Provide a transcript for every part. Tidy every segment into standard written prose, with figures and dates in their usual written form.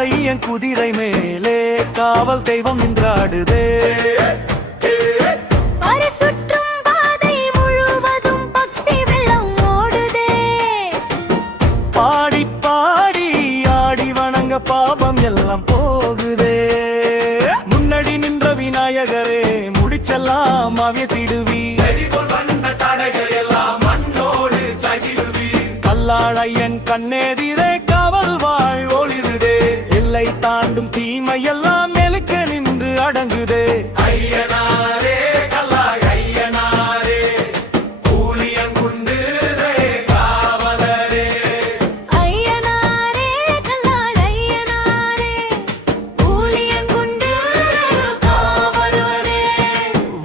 ஐயன் குதிரை மேலே காவல் தெய்வம் நின்றாடுதே. சுற்றும் பாதை முழுவதும் பக்தி வெள்ளம் ஓடுதே. பாடி பாடி ஆடி வணங்க பாபம் எல்லாம் போகுதே. முன்னாடி நின்ற விநாயகரே முடிச்செல்லாம் அவியத்திடுவி. கல்லாழையன் கண்ணெதிரே காவல் வாழ் ஒளிருதே. எல்லை தாண்டும் தீமையெல்லாம் மெலுக்க நின்று அடங்குதே. ஐயனாரே கல்லாய் ஐயனாரே கூலியங்குண்டு காவலரே. ஐயனாரே கல்லாய் ஐயனாரே கூலியங்குண்டு காவலரே.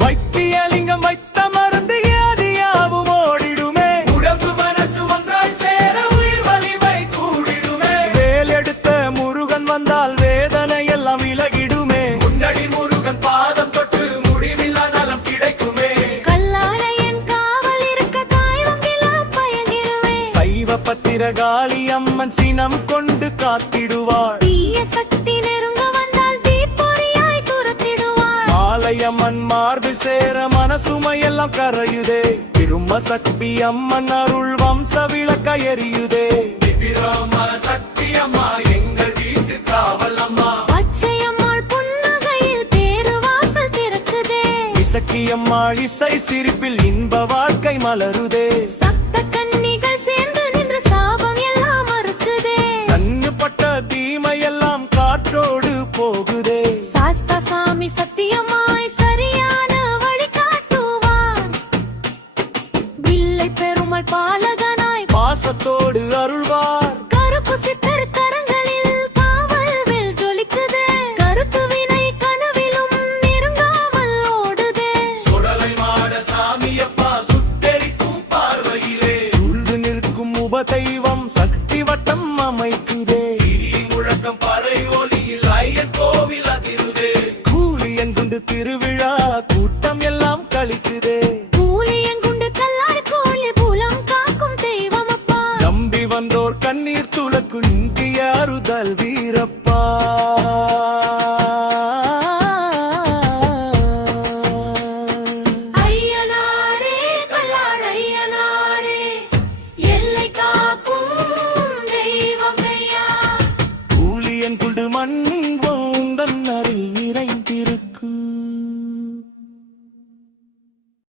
வைத்தியலிங்கம் வைத்த மருந்து யாவும் ஓடிடுமே. உடம்பு மனசு ஒன்றாய் சேர உயிர் வலிமை கூடிடுமே. வேலெடுத்த முருகன் வந்தால் வேதனை எல்லாம் விலகிடுமே. முன்னடி முருகன் பாதம் தொட்டு முடிவில்லா நலம் கிடைக்குமே. கல்லாழையன் காவல் இருக்க காய்வங்கிலாம் பயங்கிடுமே. சைவ பத்திரகாளி அம்மன் சினம் கொண்டு காத்திடுவாள். தீய சக்தி நெருங்க வந்தால் தீப்பொறியாய் துரத்திடுவாள். மாலையம்மன் மார்பில் சேர மனசுமையெல்லாம் கரையுதே. திரும்ப சக்தி அம்மன் அருள் வம்ச விளக்க எரியுதே. சக்தி அம்மா எங்கள் வீட்டு காவல் அம்மா. பச்சையம்மாள் புன்னகையில் பேருவாசல் திறக்குதே. இசக்கியம்மாள் இசை சிரிப்பில் இன்ப வாழ்க்கை மலருதே. சப்த கன்னிகள் சேர்ந்து நின்று சாபம் எல்லாம் மறுக்குதே. கண்ணுப்பட்ட தீமையெல்லாம் காற்றோடு போகுதே. சாஸ்தா சாமி சத்தியமாய் சரியான வழி காட்டுவார். வில்லை பெருமாள் பாலகனாய் பாசத்தோடு அருள்வார். கருப்பு சித்தர் கரங்களில் காவல் வில் ஜொலிக்குதே. கருத்து வினை கனவிலும் நெருங்காமல் ஓடுதே. சுடலை மாட சாமியப்பா சுட்டெரிக்கும் பார்வையிலே சூழ்ந்து நிற்கும் உபதெய்வம்